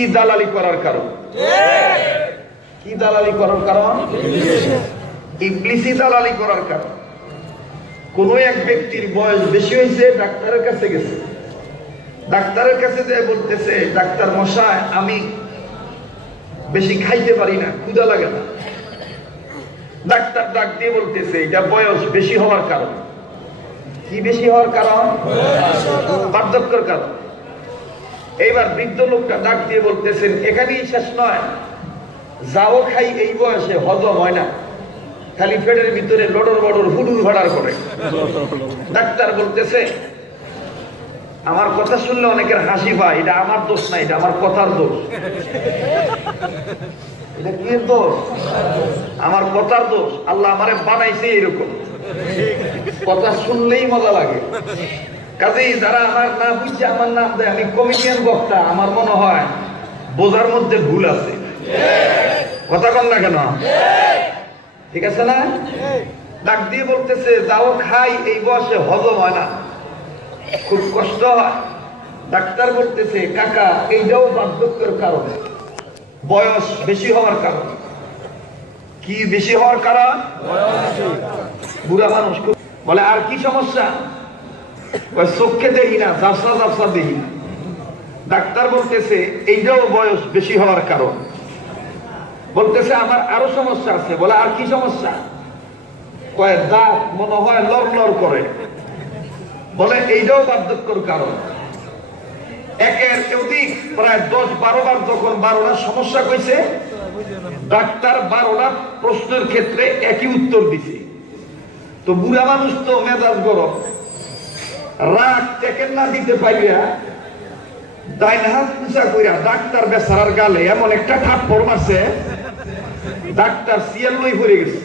ইবলিসি দালালি করার কারণ। কি দালালি করার কারণ? ইবলিসি দালালি করার কারণ। কোন এক ব্যক্তির বয়স বেশি হয়েছে, ডাক্তারের কাছে গেছে। ডাক্তারের কাছে যে বলতেছে, ডাক্তার মশাই আমি বেশি খাইতে পারি না, ক্ষুধা লাগে না। ডাক্তার ডাক দিয়ে বলতেছে এটা বয়স বেশি হওয়ার কারণ। কি বেশি হওয়ার কারণ? বার্ধক্যের কারণ। এইবার বৃদ্ধ লোকটা ডাক দিয়ে বলতেছেন এখানেই শেষ নয়, যাও খাই এই বয়সে হজম হয় না, খালি পেটের ভিতরে লড়র বড়র হুডুর ভাড়ার করে। ডাক্তার বলতেছে আমার কথা শুনলে অনেকের হাসি পায়, এটা আমার দোষ না, এটা আমার কথার দোষ। এটা কি দোষ? আমার কথার দোষ। আল্লাহ আমারে বানাইছে এরকম, কথা শুনলেই মজা লাগে। কাজেই যারা আমার না বুঝছে আমার নাম দেয় আমি কমেডিয়ান বক্তা, আমার মনে হয় বোঝার মধ্যে ভুল আছে। কথা কন না কেন? ঠিক আছে না? ডাক দিয়ে বলতেছে যাও খাই এই বয়সে হজম হয় না, খুব কষ্ট হয়। ডাক্তার বলতেছে কাকা এইটাও বার্ধক্যের কারণ, বয়স বেশি হওয়ার কারণ। কি বেশি হওয়ার কারণ? বুড়া মানুষ বলে আর কি সমস্যা? চোখে দেখি না, ঝাপসা ঝাপসা দেখি না। ডাক্তার বলতেছে এইটাও বয়স বেশি হওয়ার কারণ। বলতেছে আমার আরো সমস্যা আছে। বলে আর কি সমস্যা? কয় দাঁত মনে হয় লড় লড় করে। বলে এইটাও বার্ধক্যের কারণ। একের অধিক প্রায় 10-12 বার যখন 12টা সমস্যা কইছে, ডাক্তার 12টা প্রশ্নের ক্ষেত্রে একই উত্তর দিছে। তো বুড়া মানুষ তো মেজাজ গরম, রাগ টেকেন না দিতে পারিয়া ডাইন হাত উঁচা কইরা ডাক্তার বেচারার গালে এমন একটা থাপ্পড় মারছে, ডাক্তার সিয়াল লই পড়ে গেছে।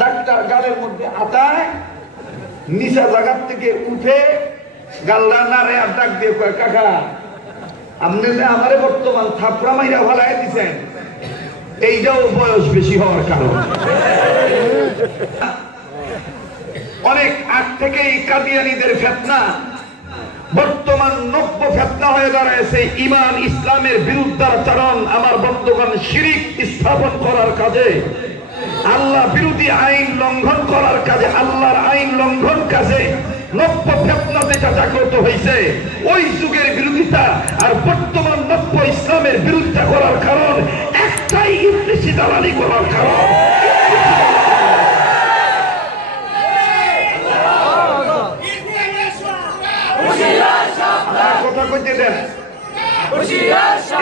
ডাক্তার গালের মধ্যে আটায় নিচা জায়গার থেকে উঠে গাল্লা নারে আর ডাক দিয়ে কয় কাকা আপনি যে আমারে বর্তমান থাপড়া মাইরা ভালাই দিচ্ছেন, এইটাও বয়স বেশি হওয়ার কারণ। অনেক আগ থেকেই কাদিয়ানীদের ফিতনা বর্তমান নব্য ফিতনা হয়ে দাঁড়াইছে। ঈমান ইসলামের বিরুদ্ধাচরণ, আমার বন্ধুগণ, শিরিক স্থাপন করার কাজে, আল্লাহ বিরোধী আইন লঙ্ঘন করার কাজে, আল্লাহর আইন লঙ্ঘন কাজে নব্য ফিতনা যেটা জাগ্রত হয়েছে, ওই যুগের বিরোধিতা আর বর্তমান নব্য ইসলামের বিরোধিতা করার কারণ একটাই, ইবলিসি দালালি করার কারণ। কথা কইতে দেন,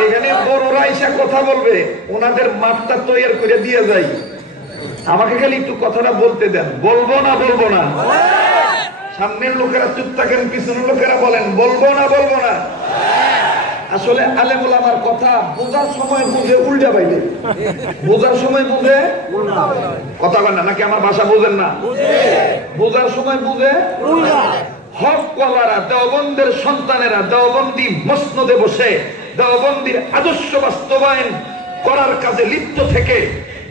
এখানে বড়রা এসে কথা বলবে, ওনাদের মাপটা তৈরি করে দিয়ে যাই। আমাকে খালি একটু কথাটা বলতে দেন। বলবো না বলবো না? সামনের লোকেরা চুপ থাকেন, পিছনের লোকেরা বলেন বলবো না বলবো না? আসলে আলেম ওলামার কথা বোঝার সময় বুঝে উল্টা পাইলে, বোঝার সময় বুঝে কথা বলেন না, নাকি আমার ভাষা বোঝেন না? বোঝার সময় বুঝে হক ওয়ালারা, দেওবন্দের সন্তানেরা দেওবন্দি মসনদে বসে দেওবন্দির আদর্শ বাস্তবায়ন করার কাজে লিপ্ত থেকে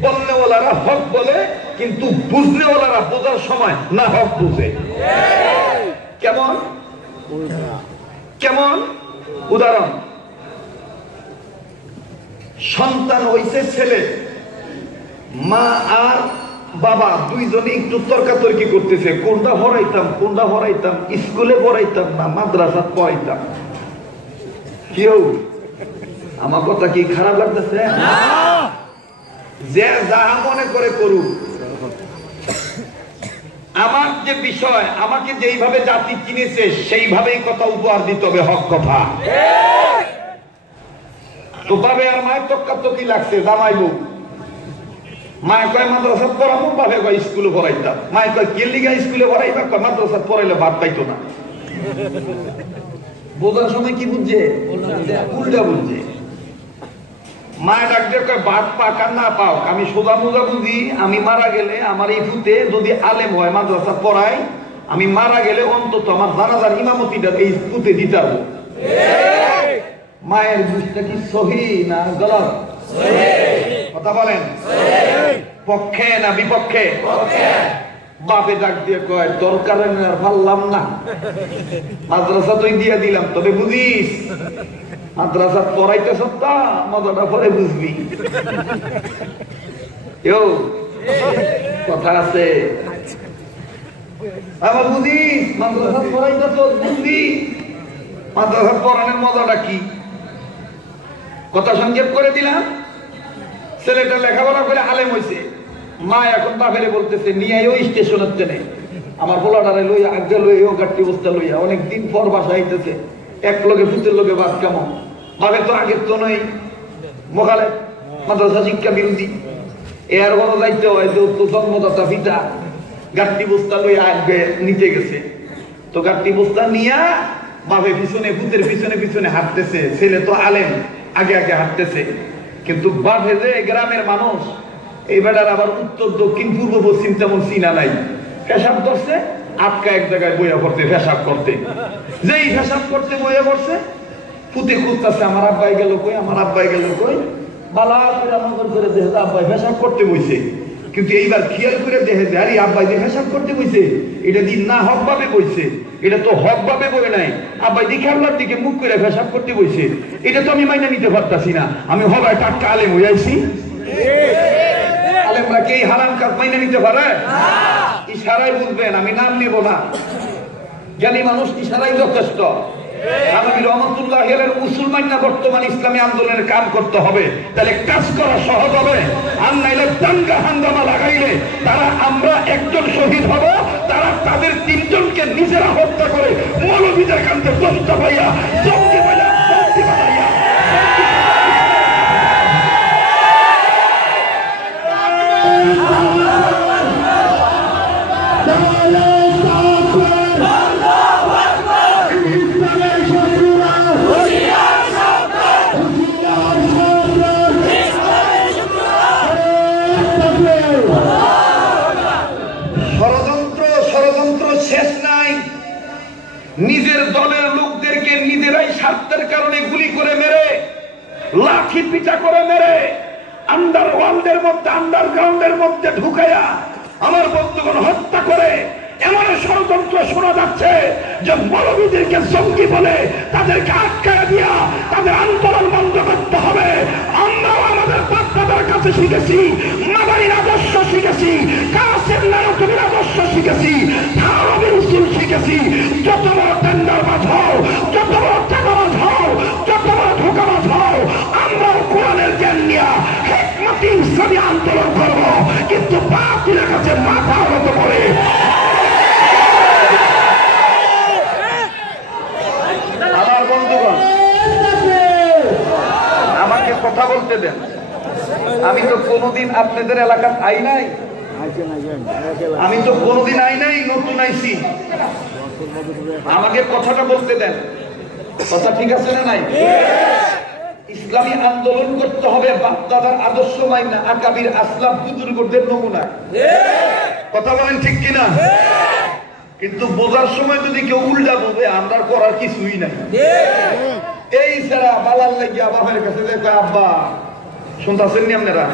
বলনেওয়ালারা হক বলে, কিন্তু বুঝনেওয়ালারা বোঝার সময় না হক বুঝে। কেমন কেমন? উদাহরণ, সন্তান হইছে ছেলে, মা আর বাবা দুইজনে একটু তর্কাতর্কি করতেছে, কোনটা পড়াইতাম কোনটা পড়াইতাম, স্কুলে পড়াইতাম না মাদ্রাসা পড়াইতাম। কেউ আমার কথা কি খারাপ লাগতেছে? যে যা মনে করে করুক, আমার যে বিষয়, আমাকে যেইভাবে জাতি চিনেছে সেইভাবেই কথা উপহার দিতে হবে, হক কথা। তো বাবে আর মায়ের তর্কাতর্কি লাগছে, জামাইবু মায়ে কয় মাদ্রাসা পড়াবো, বাবা কয় স্কুলে পড়াইতাম। মায়ে কয় কে লিগা স্কুলে পড়াইবা? কয় মাদ্রাসা পড়াইলে ভাত পাইতো না। বোঝার সময় কি বুঝছে? উল্টা বুঝছে। মায়ে ডাক্তার কয় ভাত পাক আর না পাও, আমি সোজা মোজা বুঝি, আমি মারা গেলে আমার এই ফুতে যদি আলেম হয় মাদ্রাসা পড়াই, আমি মারা গেলে অন্তত আমার জানাজার ইমামতিটা এই ফুতে দিতে পারবো। মায়ের বুঝটা কি সহি না গলত? কথা বলেন, পক্ষে না বিপক্ষে? বাপে ডাক দিয়ে কয় দরকার পারলাম না, মাদ্রাসা তুই দিয়ে দিলাম, তবে বুঝিস মাদ্রাসা পড়াইতেছ তা মজাটা পরে বুঝবি। কথা আছে আমার বুঝিস, মাদ্রাসা পড়াইতেছ বুঝবি মাদ্রাসা পড়ানোর মজাটা কি। কথা সংক্ষেপ করে দিলাম। ছেলেটা লেখাপড়া করে আলেম হয়েছে, মা এখন বাপেরে বলতেছে নিয়ে ওই স্টেশনের ট্রেনে আমার পোলাটারে লইয়া আগে লইয়া গাড়ি বস্তা লইয়া অনেকদিন পর বাসা আইতেছে, এক লোকে ভূতের লোকে বাদ কেমন। বাপের তো আগের তো নয় মোকালে মাদ্রাসা শিক্ষা বিরোধী, এর বড় দায়িত্ব হয়তো তো জন্মদাতা পিতা গাড়ি বস্তা লইয়া আগে নিতে গেছে। তো গাড়ি বস্তা নিয়া বাপে পিছনে ভূতের পিছনে পিছনে হাঁটতেছে, ছেলে তো আলেম আগে আগে হাঁটতেছে। কিন্তু বাপে যে গ্রামের মানুষ, এই বেটার আবার উত্তর দক্ষিণ পূর্ব পশ্চিম তেমন চিনা নাই। পেশাব করছে আটকা এক জায়গায় বইয়া পড়তে, পেশাব করতে যেই পেশাব করতে বইয়া পড়ছে পুঁতে খুঁজতেছে আমার আব্বাই গেল কই, আমার আব্বাই গেল কই। বালা করে নজর করে দেখে আব্বাই পেশাব করতে বইছে, কিন্তু এইবার খেয়াল করে দেখে যে আরে আব্বাই যে পেশাব করতে বইছে এটা দিন না হক ভাবে বইছে, এটা তো হক ভাবে বই নাই। আব্বাই দিকে আল্লাহর দিকে মুখ করে পেশাব করতে বইছে, এটা তো আমি মাইনা নিতে পারতাছি না। আমি হবাই টাটকা আলেম হয়ে আইছি। আলেমরা কি হারাম কাজ মাইনা নিতে পারে? ইশারায় বুঝবেন, আমি নাম নেব না। জ্ঞানী মানুষ ইশারাই যথেষ্ট। হানবী রহমাতুল্লাহ আলাইহির উসুল মাইনা বর্তমান ইসলামী আন্দোলনের কাম করতে হবে, তাহলে কাজ করা সহজ হবে। আর নাইলে দাঙ্গা হাঙ্গামা লাগাইলে তারা আমরা একজন শহীদ হব, তারা তাদের তিনজনকে নিজেরা হত্যা করে মৌলবীদের কাছে দোষটা পাইয়া জঙ্গি পাইয়া জঙ্গি বানাইয়া নিজের দলের লোকদেরকে নিজেরাই স্বার্থের কারণে গুলি করে মেরে, লাঠি পিটা করে মেরে, আন্ডারওয়ার্ল্ডের মধ্যে আন্ডারগ্রাউন্ডের মধ্যে ঢুকাইয়া আমার বন্ধুগণ হত্যা করে এমন ষড়যন্ত্র শোনা যাচ্ছে যে মৌলবীদেরকে জঙ্গি বলে তাদেরকে আটকায় দিয়া তাদের আন্দোলন বন্ধ করতে হবে। আমরাও আমাদের বাপ-দাদার কাছে শিখেছি, মাদারীর আদর্শ শিখেছি, কাসেম নানকের আদর্শ শিখেছি, থানবীর উসুল শিখেছি। যত বড় টেন্ডার বাজ হও, যত বড় টাকাবাজ হও, যত বড় ধোকাবাজ হও, আমরাও কোরআনের জ্ঞান নিয়ে হিকমতি ইসলামী আন্দোলন করব, কিন্তু বাতিলের কাছে মাথা নত করে। আমার বন্ধুগণ আমাকে কথা বলতে দেন। আমি তো কোনোদিন আপনাদের এলাকার আই নাই, আমি তো কোনোদিন আই নাই, নতুন আইছি। আমাকে কথাটা বলতে দেন। কথা ঠিক আছে না নাই? ইসলামী আন্দোলন করতে হবে বাপ-দাদার আদর্শ মাইনা, আকাবির আসলাফ বুজুর্গদের নমুনা। কথা বলেন ঠিক কিনা? কিন্তু বোঝার সময় যদি কেউ উল্টা বোঝে, আমরা করার কিছুই নাই। এই ছাড়া বালার লাগিয়া বাপের কাছে দেখে আব্বা শুনতেছেন নি আপনারা?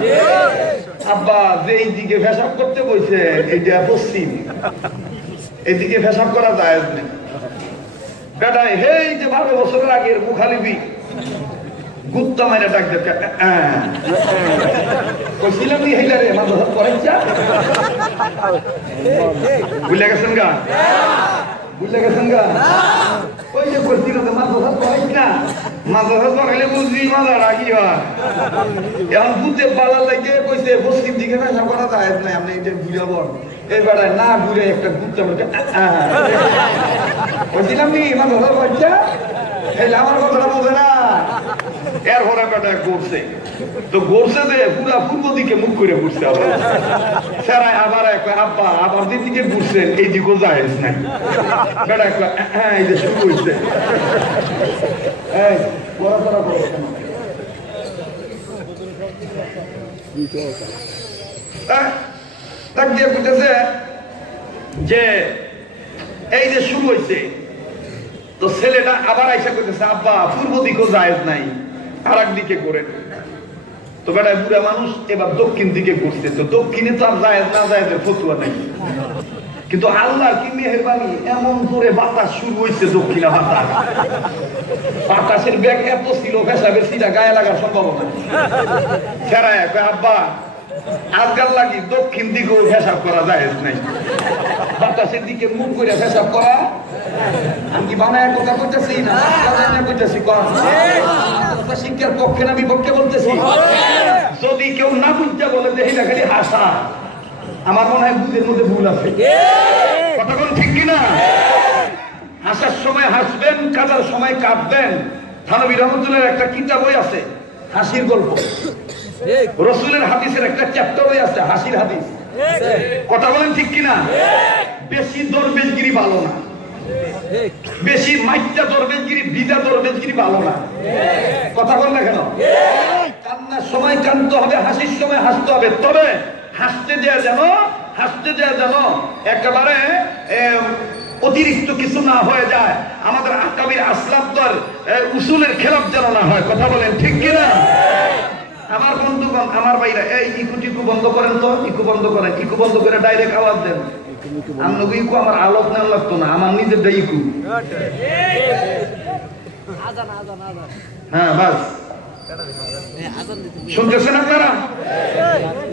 আব্বা যে এইদিকে পেশাব করতে বইছে এইটা পশ্চিম, এইদিকে পেশাব করা যায় না। বেটাই হেই যে 12 বছরের আগের মুখালিবি গুত্তা মাইনা ডাক দেখে কইছিলাম নি হেইলা রে মাদ্রাসা পড়াইছা, বুঝলে গেছেন গা? বুঝলে গেছেন গা? ওই যে কইছিল যে মাদ্রাসা পড়াইছ না, মাদ্রাসা পড়াইলে বুঝবি মজা রাখি হয়। এখন বুঝতে পালার লাগে কইছে পশ্চিম দিকে পেশা করা যায় না, আপনি এটা ঘুরাবন। এই বেড়ায় না ঘুরে একটা গুত্তা বলছে কইছিলাম নি মাদ্রাসা পড়াইছা, আমার কথাটা বোঝে না। এর হরে বেটা করছে তো ঘুরছে যে পুরা পূর্ব দিকে মুখ করে ঘুরছে, আবার সেরাই আবার আব্বা আবার দিকে ঘুরছেন, এই দিকেও যায় নাই। বেটা হ্যাঁ এই যে শুরু হয়েছে। তাক দিয়ে বুঝতেছে যে এই যে শুরু হয়েছে, তো ছেলেটা আবার আইসা করতেছে আব্বা পূর্ব দিকেও জায়েজ নাই, আর এক দিকে করে। তো বেটায় বুড়া মানুষ এবার দক্ষিণ দিকে ঘুরছে, তো দক্ষিণে তো আর জায়েজ না জায়েজের ফতুয়া নাই। কিন্তু আল্লাহর কি মেহেরবানি, এমন জোরে বাতাস শুরু হয়েছে, দক্ষিণা বাতাস, বাতাসের ব্যাগ এত ছিল পেশাবের সিটা গায়ে লাগার সম্ভাবনা। ফেরায় আব্বা আজকাল লাগি দক্ষিণ দিকেও পেশাব করা যায় নাই, বাতাসের দিকে মুখ করে পেশাব করা। আমি কি বানায় কথা করতেছি না করতেছি, শিক্ষার পক্ষে না বিপক্ষে বলতেছি? যদি কেউ না বুঝতে বলে যে এটা খালি হাসা, আমার মনে হয় বুঝের মধ্যে ভুল আছে। কথা কোন ঠিক কিনা? হাসার সময় হাসবেন, কাঁদার সময় কাঁদবেন। থানবী রহমতুল্লাহর একটা কিতাব বই আছে হাসির গল্প, রসুলের হাদিসের একটা চ্যাপ্টারই আছে হাসির হাদিস। কথা বলেন ঠিক কিনা? বেশি দরবেশগিরি ভালো না, বেশি মাইটা দরবেশগিরি, বিদা দরবেশগিরি ভালো না। কথা বল না কেন? কান্নার সময় কাঁদতে হবে, হাসির সময় হাসতে হবে। তবে হাসতে দেয়া যেন একেবারে অতিরিক্ত কিছু না হয়ে যায়, আমাদের আকাবির আসলাফদের উসুলের খেলাফ যেন না হয়। কথা বলেন ঠিক কিনা? আমার বন্ধুগণ, আমার ভাইরা, এই ইকু বন্ধ করেন তো, ইকু বন্ধ করেন, ইকু বন্ধ করে ডাইরেক্ট আওয়াজ দেন। আমি ইকু আমার আলোক না লাগতো না, আমার নিজের ইকু। হ্যাঁ বাস, শুনতেছেন আপনারা?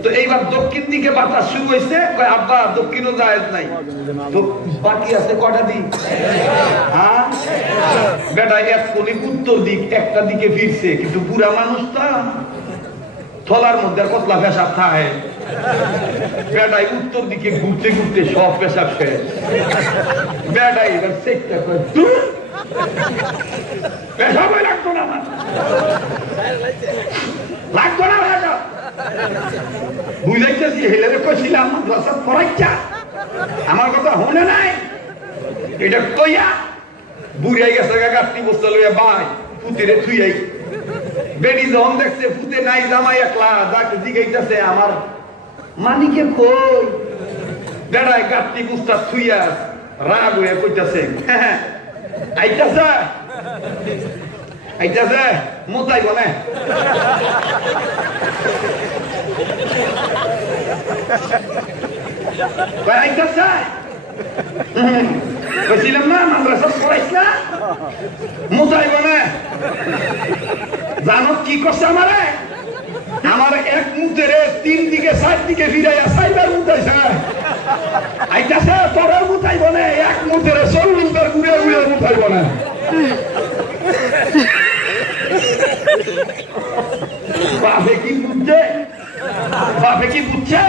তো এইবার দক্ষিণ দিকে বাতাস শুরু হয়েছে, আব্বা দক্ষিণও জায়েজ নাই, তো বাকি আছে কটা দিক? হ্যাঁ বেটা, এক কোণে উত্তর দিক, একটা দিকে ফিরছে, কিন্তু বুড়া মানুষটা থলার মধ্যে কতলা পেশাব থাকে, বেটাই উত্তর দিকে ঘুরতে ঘুরতে সব পেশাব শেষ। বেটাই এবার চেকটা করে পেশাবই লাগতো না, লাগতো না পেশাব। বুঝাইতেছি, হেলে কইছিলাম পড়াইছা, আমার কথা হনে নাই, এটা কইয়া বুড়াই গেছে গাছটি বসতে লইয়া ভাই পুতিরে থুইয়াই। বেডি যখন দেখছে ফুতে নাই, জামাই একলা, যাকে জিগাইতেছে আমার মানিকে কই, বেড়ায় গাছটি বুঝতা থুইয়া রাগ হয়ে কইতেছে, আইতাছে আইতাছে মোতাইব না। আইতাছে বলছিলাম না মাদ্রাসা পড়াইছ না, মোতাইব না। জানো কি করছে আমারে? আমার এক মুতেরে 3 দিকে 4 দিকে ফিরাইয়া 4বার মুতাইছে। আইতাছে তোরাও মুতাইব না, এক মুতেরে 40 বার ঘুরে ঘুরে মুতাইব না। বাপে কি বুঝছে? বাপে কি বুঝছে?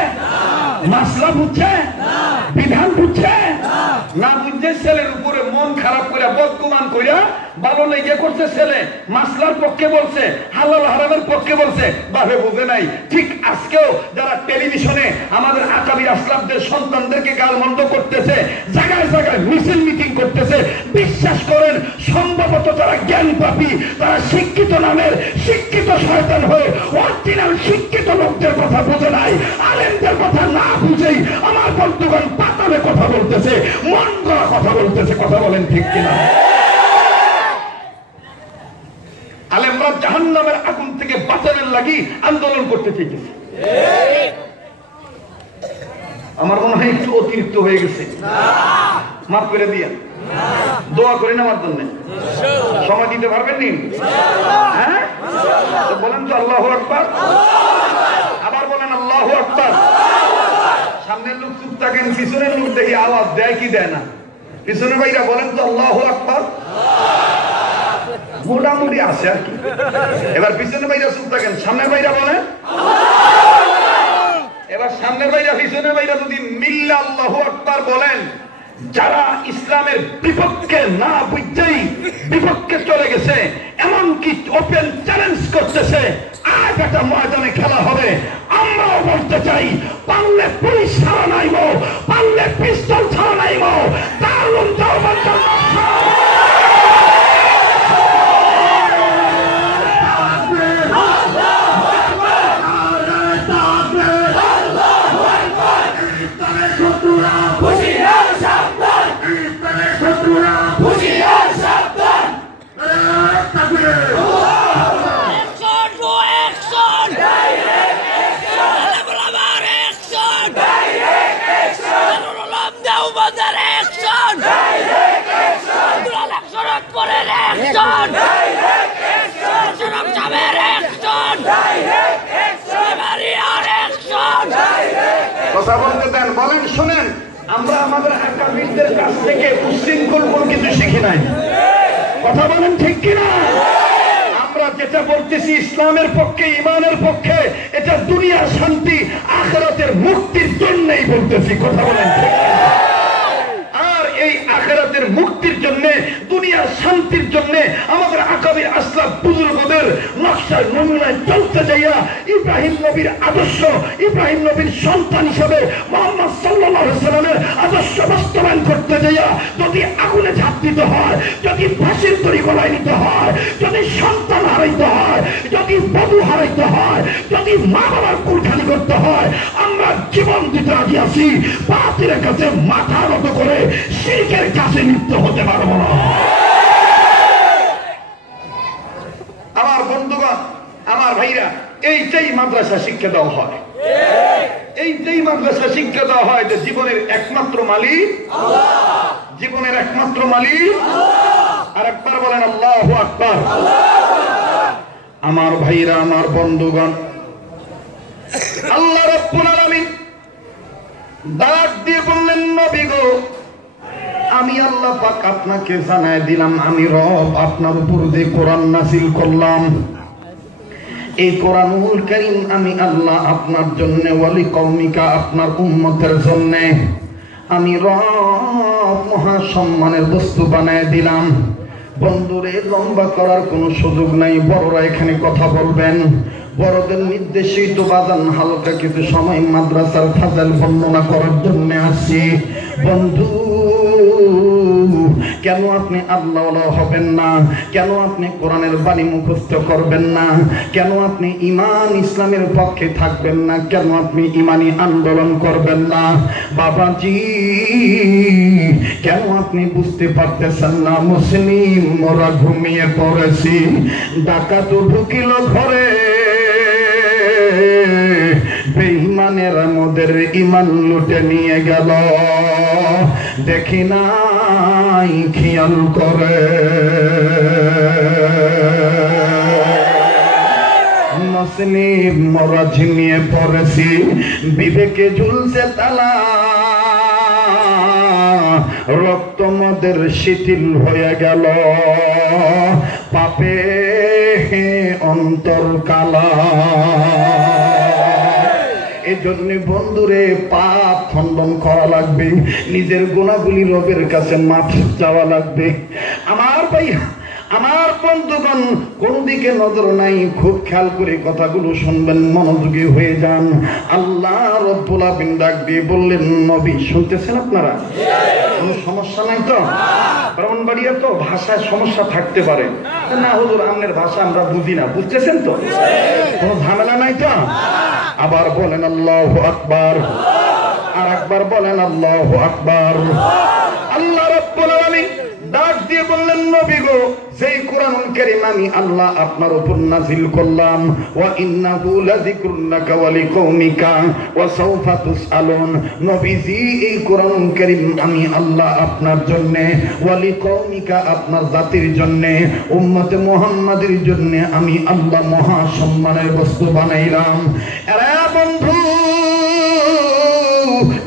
মাসলা বুঝছে? বিধান বুঝছে না? বুঝছে ছেলের উপরে মন খারাপ করে বদগুমান কইরা ভালো লেগে করছে, ছেলে মাসলার পক্ষে বলছে, হালাল হারামের পক্ষে বলছে, বাপে বুঝে নাই। ঠিক আজকেও যারা টেলিভিশনে আমাদের আকাবির আসলাফদের সন্তানদেরকে গালমন্দ করতেছে, জায়গায় জায়গায় মিছিল মিটিং করতেছে, বিশ্বাস করেন সম্ভবত যারা জ্ঞান পাপী, তারা শিক্ষিত নামের শিক্ষিত শয়তান হয়ে অরিজিনাল শিক্ষিত লোকদের কথা বুঝে নাই, আলেমদের কথা না বুঝেই আমার বন্ধুগণ পাতালে কথা বলতেছে, মন গড়া কথা বলতেছে। কথা বলেন ঠিক কিনা? আলেমরা জাহান্নামের আগুন থেকে বাঁচানোর লাগি আন্দোলন করতে চেয়েছে। আমার মনে হয় একটু অতিরিক্ত হয়ে গেছে, মাফ করে দিয়ে দোয়া করেন আমার জন্য। সময় দিতে পারবেন নি? হ্যাঁ বলেন তো আল্লাহু আকবার, আবার বলেন আল্লাহু আকবার। সামনের লোক চুপ থাকেন, পিছনের লোক দেখি আওয়াজ দেয় কি দেয় না। পিছনের ভাইরা বলেন তো আল্লাহু আকবার। মোটামুটি আছে আর কি। এবার পিছনের ভাইরা চুপ থাকেন, সামনের ভাইরা বলেন। এবার সামনের ভাইরা পিছনের ভাইরা যদি মিল্লা আল্লাহু আকবার বলেন, যারা ইসলামের বিপক্ষে না বুঝতেই বিপক্ষে চলে গেছে, এমনকি ওপেন চ্যালেঞ্জ করতেছে, আজ একটা ময়দানে খেলা হবে, আমরাও বলতে চাই, পারলে পুলিশ ছাড়া নাইব, পারলে পিস্তল ছাড়া নাইব, তার লুমটাও বলতে আমাদের অ্যাকশন ডাইরেক্ট অ্যাকশন ইলেকশনের পরে অ্যাকশন ডাইরেক্ট অ্যাকশন শরম জামের অ্যাকশন ডাইরেক্ট অ্যাকশন মারিয়ার অ্যাকশন ডাইরেক্ট কথা বলতে দেন, বলেন শুনেন। আমরা আমাদের আকাবিরদের কাছ থেকে উচ্ছৃঙ্খল কোনো কিছু শিখি নাই। কথা বলেন ঠিক কিনা? আমরা যেটা বলতেছি ইসলামের পক্ষে, ইমানের পক্ষে, এটা দুনিয়ার শান্তি আখিরাতের মুক্তির জন্যই বলতেছি। কথা বলেন ঠিক কিনা? আর এই আখিরাতের মুক্তির জন্য, দুনিয়ার শান্তির জন্য আমাদের আকাবির আসলাফ বুজুর্গদের নকশায় নমুনায় চলতে যাইয়া ইব্রাহিম নবীর আদর্শ, ইব্রাহিম নবীর সন্তান হিসেবে মুহাম্মদ সাল্লাল্লাহু আলাইহি সাল্লামের আদর্শ বাস্তবায়ন করতে যাইয়া যদি আগুনে ঝাঁপ দিতে হয়, যদি ফাঁসির দড়ি গলায় নিতে হয়, যদি সন্তান হারাইতে হয়, যদি বধূ হারাইতে হয়, যদি মা বাবার কুলখানি করতে হয়, আমরা জীবন দিতে রাজি আছি। বাতিলের কাছে মাথা নত করে শিরকের কাছে লিপ্ত হতে পারবো না। আমার বন্ধুগণ, আমার ভাইরা, এইটাই মাদ্রাসা শিক্ষা দেওয়া হয়, এইটাই মাদ্রাসা শিক্ষা দেওয়া হয় যে জীবনের একমাত্র মালিক আল্লাহ, জীবনের একমাত্র মালিক আল্লাহ। আর একবার বলেন আল্লাহু আকবার। আমার ভাইরা, আমার বন্ধুগণ, আল্লাহ রাব্বুল আলামিন ডাক দিয়ে বললেন, নবী গো, আমি আল্লাহ পাক আপনাকে জানাই দিলাম, আমি রব আপনার উপর যে কোরআন নাযিল করলাম, এই কোরআনুল কারীম আমি আল্লাহ আপনার জন্য ওয়ালি কওমিকা, আপনার উম্মতের জন্য আমি রব মহা সম্মানের বস্তু বানায় দিলাম। বন্ধুরে, লম্বা করার কোনো সুযোগ নাই, বড়রা এখানে কথা বলবেন। বড়দের নির্দেশেই তো বাজান হালকা কিছু সময় মাদ্রাসার ফাজাইল বর্ণনা করার জন্য আসছি। বন্ধু, কেন আপনি আল্লাহওয়ালা হবেন না? কেন আপনি কোরআনের বাণী মুখস্থ করবেন না? কেন আপনি ঈমান ইসলামের পক্ষে থাকবেন না? কেন আপনি ঈমানি আন্দোলন করবেন না? বাবাজি, কেন আপনি বুঝতে পারতেছেন না? মুসলিম মোরা ঘুমিয়ে পড়েছি, ডাকাত ঢুকিল ঘরে, বেঈমানের আমাদের ঈমান লুটে নিয়ে গেল, দেখি নাই খেয়াল করে। মুসলিম মোরা ঝিমিয়ে পড়েছি, বিবেকে ঝুলছে তালা, রক্ত মদের শিথিল হয়ে গেল, পাপে অন্তর কালা। এই জন্য বন্ধুরে, পাপ খণ্ডন করা লাগবে, নিজের গুনাহগুলি রবের কাছে মাফ চাওয়া লাগবে। আমার ভাই, আমার বন্ধুগণ, কোন দিকে নজর নাই, খুব খেয়াল করে কথাগুলো শুনবেন, মনোযোগী হয়ে যান। আল্লাহ রাব্বুল আলামিন ডাক দিয়ে বললেন, নবী, শুনতেছেন আপনারা? কোনো সমস্যা নাই তো? ব্রাহ্মণবাড়িয়া তো ভাষায় সমস্যা থাকতে পারে না, হুজুর আপনার ভাষা আমরা বুঝি না, বুঝতেছেন তো? কোনো ঝামেলা নাই তো? আবার বলেন আল্লাহু আকবার, আর একবার বলেন আল্লাহু আকবার। আল্লাহ রাব্বুল আলামিন ডাক দিয়ে বললেন, নবী গো, যেই কোরআনুল কারীম আমি আল্লাহ আপনার উপর নাযিল করলাম, ওয়া ইন্নাহু লাযিকরুন লাকা ওয়া লিকওমিকা ওয়া সাওফা তুসআলুন, নবীজি, এই কোরআনুল কারীম আমি আল্লাহ আপনার জন্য, ওয়া লিকওমিকা আপনার জাতির জন্য, উম্মতে মুহাম্মাদের জন্য আমি আল্লাহ মহা সম্মানের বস্তু বানাইলাম। আরে বন্ধু,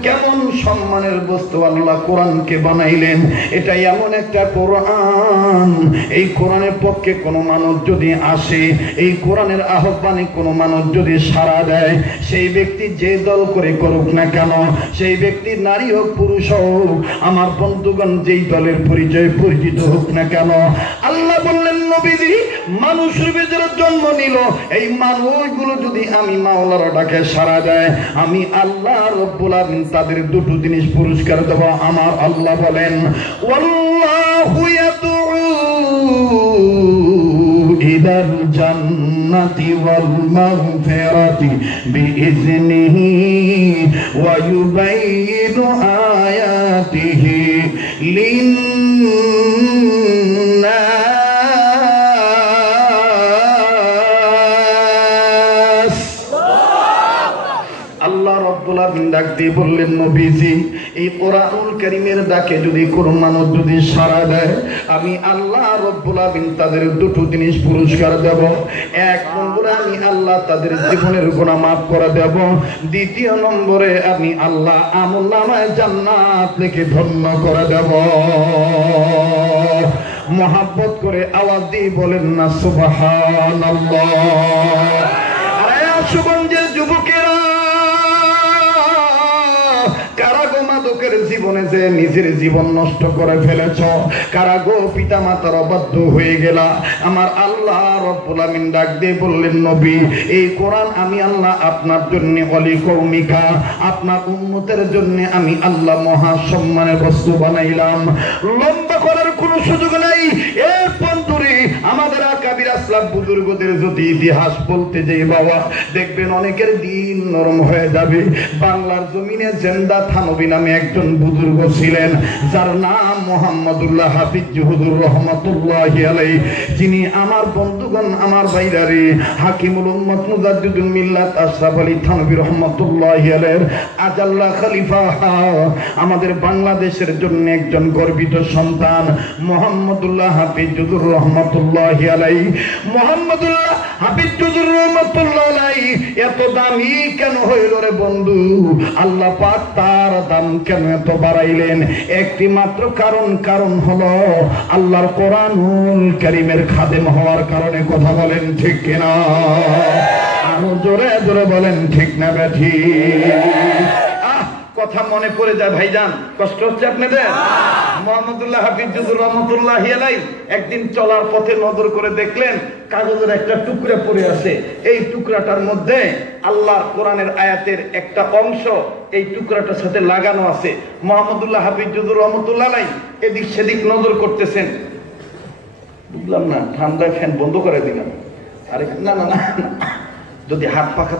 কেমন সম্মানের বস্তু আল্লাহ কোরআনকে বানাইলেন! এটা এমন একটা কোরআন, এই কোরআনের পক্ষে কোনো মানুষ যদি আসে, এই কোরআনের আহ্বানে কোনো মানুষ যদি সাড়া দেয়, সেই ব্যক্তি যে দল করে করুক না কেন, সেই ব্যক্তি নারী হোক পুরুষ হোক, আমার বন্ধুগণ, যেই দলের পরিচয় পরিচিত হোক না কেন, আল্লাহ বললেন, নবীজি, মানুষের ভিতরে জন্ম নিল, এই মানুষগুলো যদি আমি মাওলার ডাকে সাড়া দেয়, আমি আল্লাহ রাব্বুল আলামিন তাদের দুটো জিনিস পুরস্কার দেব। আমার আল্লাহ বলেন, ওয়াল্লাহু ইয়াদউ ইলাল জান্নাতি ওয়াল মাগফিরাতি বিইজনিহি ওয়া ইউবাইয়িনু আয়াতিহি লিন্নাস। আল্লাহ রাব্বুল আলামিন ডাক দিয়ে বললেন, নবীজি, এই কোরআনুল কারীমের ডাকে যদি কোন মানুষ যদি সাড়া দেয়, আমি আল্লাহ রব্বুল আমিন তাদের দুটো জিনিস পুরস্কার দেব। এক নম্বরে আমি আল্লাহ তাদের জীবনের গুনাহ মাফ করে দেব। দ্বিতীয় নম্বরে আমি আল্লাহ আমলনামায় জান্নাত লিখে ধন্য করে দেব। মোহাব্বত করে আওয়াজ দিয়ে বলেন না সুবহানাল্লাহ। আরে সুগঞ্জের যুবকেরা, কারাগো মাদকের জীবনে যে নিজের জীবন নষ্ট করে ফেলেছ, কারাগো পিতা মাতার অবাধ্য হয়ে গেলা, আমার আল্লাহ রব্বুল আমিন ডাক দিয়ে বললেন, নবী এই কোরআন আমি আল্লাহ আপনার জন্য অলি কৌমিকা, আপনার উম্মতের জন্য আমি আল্লাহ মহা সম্মানের বস্তু বানাইলাম। লম্বা করার কোনো সুযোগ নাই। এই বন্ধুরে, আমাদের আকাবির আসলাফ বুজুর্গদের যদি ইতিহাস বলতে যাই বাবা, দেখবেন অনেকের দিন নরম হয়ে যাবে। বাংলার জমিনে জেন্দা থানবী নামে একজন বুজুর্গ ছিলেন, যার নাম মোহাম্মদুল্লাহ হাফিজ হুজুর রহমাতুল্লাহি আলাইহি, যিনি আমার বন্ধুগণ, আমার ভাইরারে হাকিমুল উম্মত মুজাদ্দিদুল মিল্লাত আশরাফ আলী থানবী রহমাতুল্লাহি আলাইহির আজাল্লা খলিফা, আমাদের বাংলাদেশের জন্য একজন গর্বিত সন্তান মোহাম্মদুল্লাহ হাফিজ হুজুর রহমাতুল্লাহি আলাইহি। মোহাম্মদুল্লাহ হাফিজ হুজুর রহমাতুল্লাহি আলাইহি এত দামি কেন হইল রে বন্ধু? আল্লাহ পাক তার দাম কেন এত বাড়াইলেন? একটি মাত্র কারণ হলো আল্লাহর কোরআনুল কারীমের খাদেম হওয়ার কারণে। কথা বলেন ঠিক কিনা? আরো জোরে জোরে বলেন ঠিক না বেঠি? কথা মনে পড়ে যায় ভাইজান, কষ্ট হচ্ছে আপনাদের? মোহাম্মদুল্লাহ হাফিজ হুজুর রহমাতুল্লাহি আলাইহি একদিন চলার পথে নজর করে দেখলেন কাগজের একটা টুকরা পড়ে আছে। এই টুকরাটার মধ্যে আল্লাহর কোরআনের আয়াতের একটা অংশ এই টুকরাটার সাথে লাগানো আছে। মোহাম্মদুল্লাহ হাফিজ হুজুর রহমাতুল্লাহি আলাইহি এদিক সেদিক নজর করতেছেন। বুঝলাম না, ঠান্ডায় ফ্যান বন্ধ করে দিলাম। আরে না না না, যদি হাত পাখা